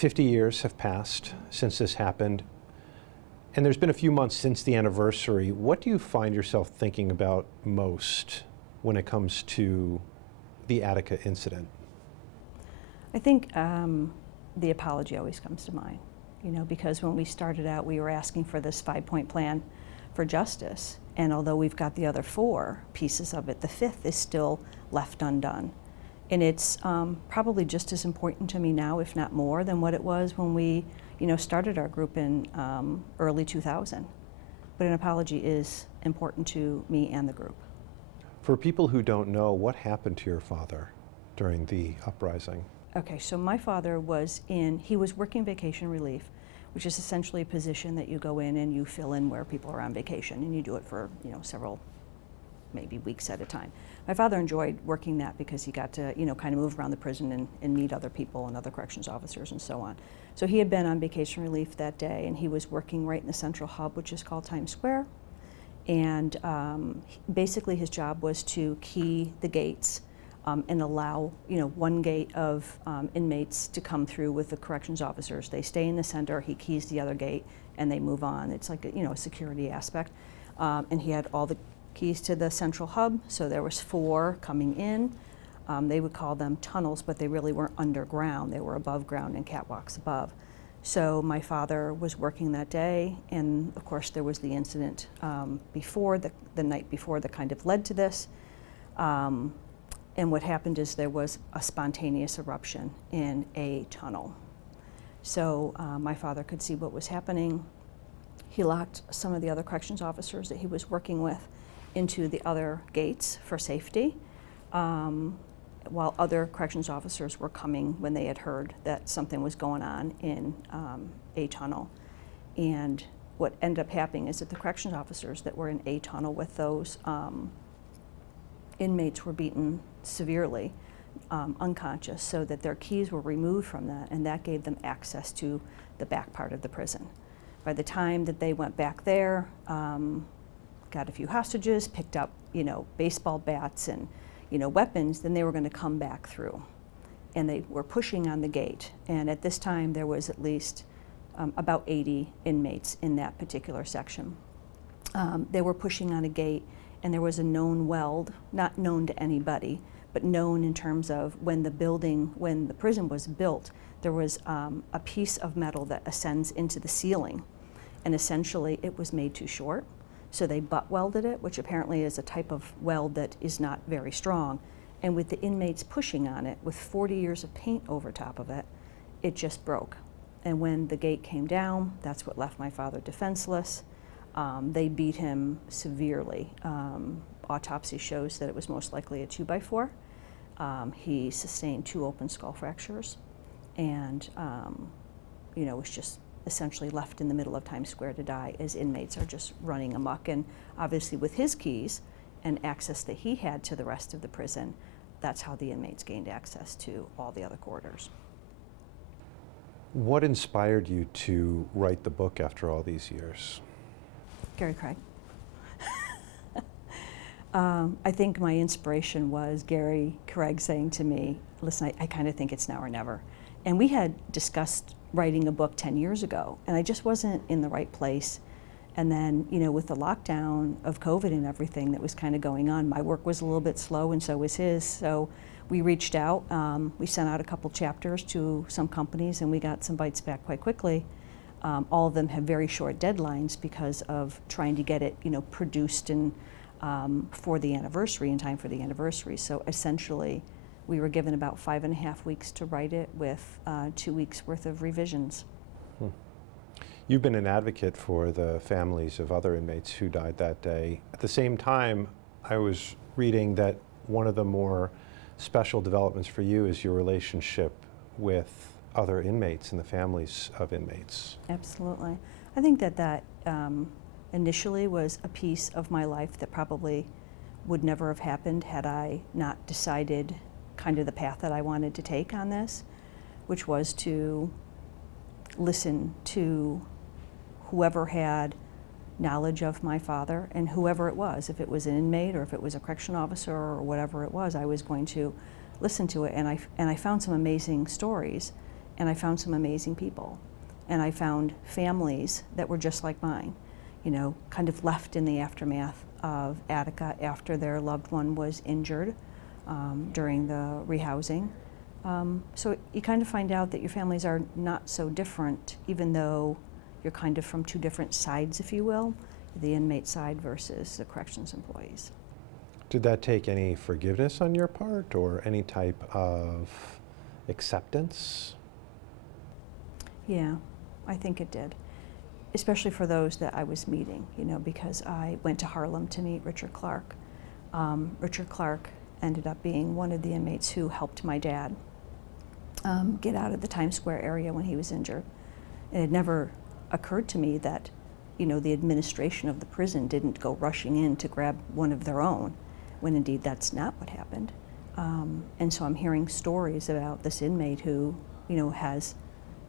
50 years have passed since this happened, and there's been a few months since the anniversary. What do you find yourself thinking about most when it comes to the Attica incident? I think the apology always comes to mind, because when we started out, we were asking for this 5-point plan for justice. And although we've got the other 4 pieces of it, the 5th is still left undone. And it's probably just as important to me now, if not more, than what it was when we, started our group in early 2000. But an apology is important to me and the group. For people who don't know, what happened to your father during the uprising? Okay, so my father he was working vacation relief, which is essentially a position that you go in and you fill in where people are on vacation, and you do it for, several, maybe weeks at a time. My father enjoyed working that because he got to, kind of move around the prison and meet other people and other corrections officers and so on. So he had been on vacation relief that day, and he was working right in the central hub, which is called Times Square. And basically his job was to key the gates and allow, one gate of inmates to come through with the corrections officers. They stay in the center, he keys the other gate, and they move on. It's like a security aspect. And he had all the keys to the central hub, so there was 4 coming in. They would call them tunnels, but they really weren't underground. They were above ground and catwalks above. So my father was working that day, and of course there was the incident before, the night before, that kind of led to this. And what happened is there was a spontaneous eruption in a tunnel. So my father could see what was happening. He locked some of the other corrections officers that he was working with into the other gates for safety, while other corrections officers were coming when they had heard that something was going on in a tunnel. And what ended up happening is that the corrections officers that were in a tunnel with those inmates were beaten severely, unconscious, so that their keys were removed from that, and that gave them access to the back part of the prison. By the time that they went back there, got a few hostages, picked up, baseball bats and, weapons, then they were going to come back through. And they were pushing on the gate. And at this time, there was at least about 80 inmates in that particular section. They were pushing on a gate, and there was a known weld, not known to anybody, but known in terms of when the prison was built, there was a piece of metal that ascends into the ceiling. And essentially, it was made too short. So they butt welded it, which apparently is a type of weld that is not very strong. And with the inmates pushing on it, with 40 years of paint over top of it, it just broke. And when the gate came down, that's what left my father defenseless. They beat him severely. Autopsy shows that it was most likely a 2x4. He sustained 2 open skull fractures, and was just essentially left in the middle of Times Square to die as inmates are just running amok. And obviously with his keys and access that he had to the rest of the prison, that's how the inmates gained access to all the other corridors. What inspired you to write the book after all these years? Gary Craig. I think my inspiration was Gary Craig saying to me, listen, I kind of think it's now or never. And we had discussed writing a book 10 years ago, and I just wasn't in the right place. And then, with the lockdown of COVID and everything that was kind of going on, my work was a little bit slow, and so was his. So we reached out, we sent out a couple chapters to some companies, and we got some bites back quite quickly. All of them have very short deadlines because of trying to get it, produced and for the anniversary, in time for the anniversary. So essentially, we were given about 5.5 weeks to write it, with 2 weeks worth of revisions. You've been an advocate for the families of other inmates who died that day. At the same time, I was reading that one of the more special developments for you is your relationship with other inmates and the families of inmates. Absolutely. I think that initially was a piece of my life that probably would never have happened had I not decided kind of the path that I wanted to take on this, which was to listen to whoever had knowledge of my father, and whoever it was, if it was an inmate or if it was a correction officer or whatever it was, I was going to listen to it. And I found some amazing stories, and I found some amazing people. And I found families that were just like mine, you know, kind of left in the aftermath of Attica after their loved one was injured during the rehousing. So you kind of find out that your families are not so different, even though you're kind of from two different sides, if you will, the inmate side versus the corrections employees. Did that take any forgiveness on your part or any type of acceptance? Yeah, I think it did, especially for those that I was meeting, you know, because I went to Harlem to meet Richard Clark. Richard Clark ended up being one of the inmates who helped my dad get out of the Times Square area when he was injured. And it never occurred to me that, you know, the administration of the prison didn't go rushing in to grab one of their own, when indeed that's not what happened. And so I'm hearing stories about this inmate who, you know,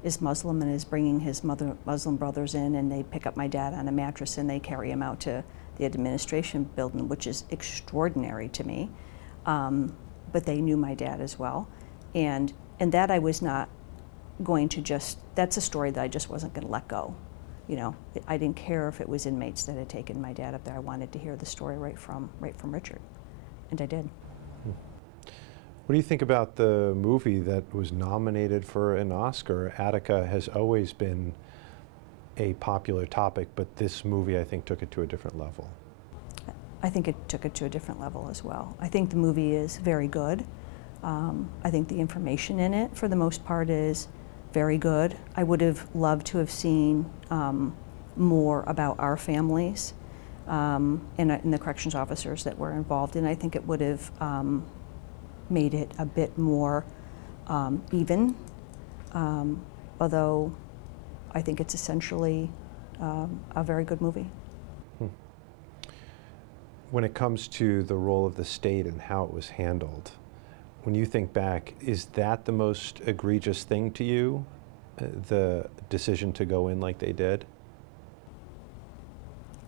is Muslim and is bringing his Muslim brothers in, and they pick up my dad on a mattress and they carry him out to the administration building, which is extraordinary to me. But they knew my dad as well. And that I was not going to just, that's a story that I just wasn't going to let go. You know, I didn't care if it was inmates that had taken my dad up there. I wanted to hear the story right from Richard, and I did. What do you think about the movie that was nominated for an Oscar? Attica has always been a popular topic, but this movie, I think, took it to a different level. I think it took it to a different level as well. I think the movie is very good. I think the information in it, for the most part, is very good. I would have loved to have seen more about our families and the corrections officers that were involved, and I think it would have made it a bit more even, although I think it's essentially a very good movie. When it comes to the role of the state and how it was handled, when you think back, is that the most egregious thing to you, the decision to go in like they did?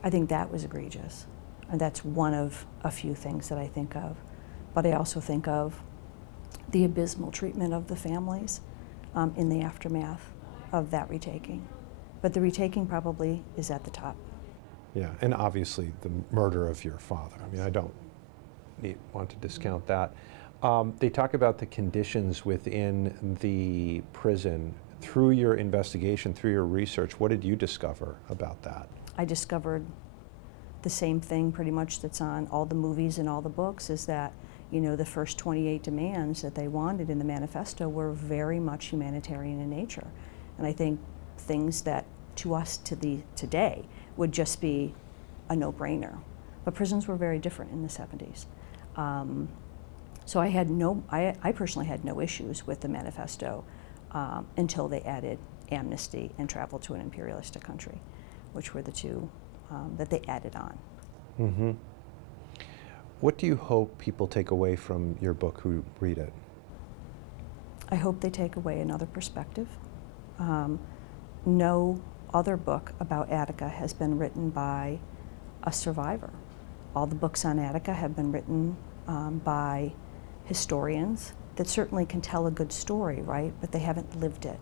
I think that was egregious, and that's one of a few things that I think of. But I also think of the abysmal treatment of the families in the aftermath of that retaking. But the retaking probably is at the top. Yeah, and obviously the murder of your father. I mean, I don't want to discount that. They talk about the conditions within the prison. Through your investigation, through your research, what did you discover about that? I discovered the same thing pretty much that's on all the movies and all the books, is that, you know, the first 28 demands that they wanted in the manifesto were very much humanitarian in nature. And I think things that to us today would just be a no-brainer. But prisons were very different in the 70s. So I personally had no issues with the manifesto until they added amnesty and travel to an imperialistic country, which were the two that they added on. Mm-hmm. What do you hope people take away from your book who read it? I hope they take away another perspective. No other book about Attica has been written by a survivor. All the books on Attica have been written by historians that certainly can tell a good story, right? But they haven't lived it.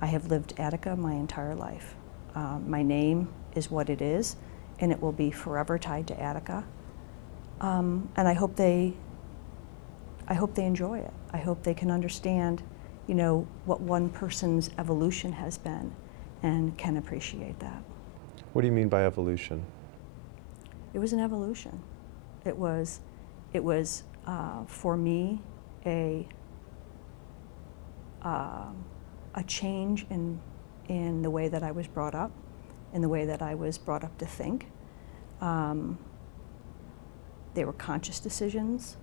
I have lived Attica my entire life. My name is what it is, and it will be forever tied to Attica. And I hope they enjoy it. I hope they can understand, you know, what one person's evolution has been, and can appreciate that. What do you mean by evolution? It was an evolution. It was for me a change in the way that I was brought up, in the way that I was brought up to think. They were conscious decisions.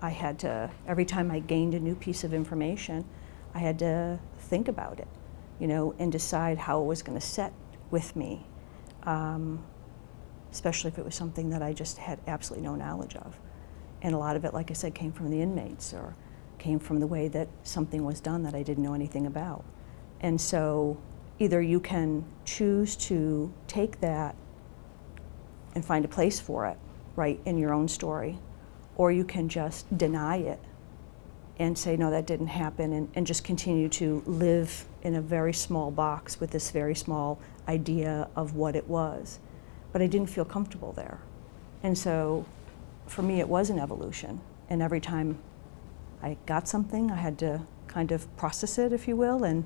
I had to, every time I gained a new piece of information, I had to think about it, you know, and decide how it was going to set with me, especially if it was something that I just had absolutely no knowledge of. And a lot of it, like I said, came from the inmates or came from the way that something was done that I didn't know anything about. And so either you can choose to take that and find a place for it, right, in your own story, or you can just deny it and say, no, that didn't happen, and just continue to live in a very small box with this very small idea of what it was. But I didn't feel comfortable there. And so for me, it was an evolution. And every time I got something, I had to kind of process it, if you will, and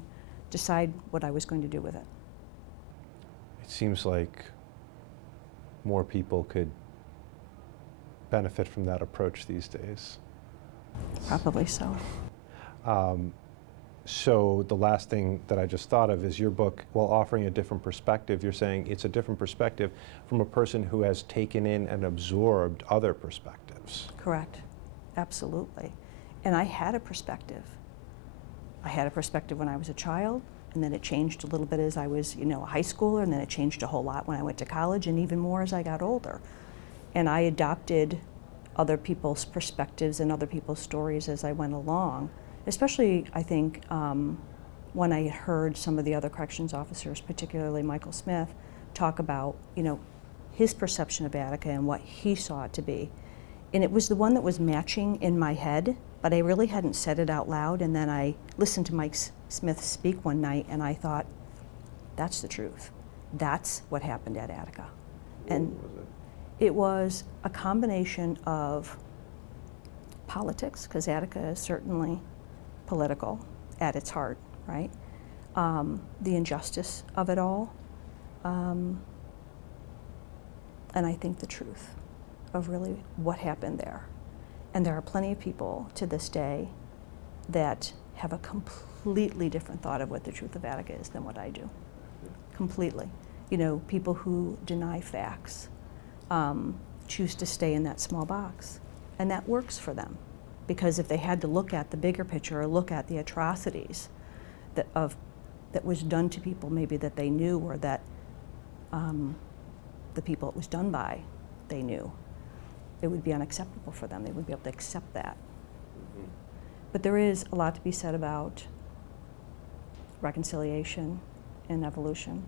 decide what I was going to do with it. It seems like more people could benefit from that approach these days. Probably so. So the last thing that I just thought of is your book, while offering a different perspective, you're saying it's a different perspective from a person who has taken in and absorbed other perspectives. Correct. Absolutely. And I had a perspective. I had a perspective when I was a child, and then it changed a little bit as I was, a high schooler, and then it changed a whole lot when I went to college, and even more as I got older. And I adopted other people's perspectives and other people's stories as I went along, especially, I think, when I heard some of the other corrections officers, particularly Michael Smith, talk about, his perception of Attica and what he saw it to be. And it was the one that was matching in my head, but I really hadn't said it out loud. And then I listened to Mike Smith speak one night, and I thought, that's the truth. That's what happened at Attica. And it was a combination of politics, because Attica is certainly political at its heart, right? The injustice of it all, and I think the truth of really what happened there. And there are plenty of people to this day that have a completely different thought of what the truth of Attica is than what I do. Completely. People who deny facts, choose to stay in that small box. And that works for them. Because if they had to look at the bigger picture or look at the atrocities that was done to people maybe that they knew, or that the people it was done by they knew, it would be unacceptable for them. They wouldn't be able to accept that. Mm-hmm. But there is a lot to be said about reconciliation and evolution.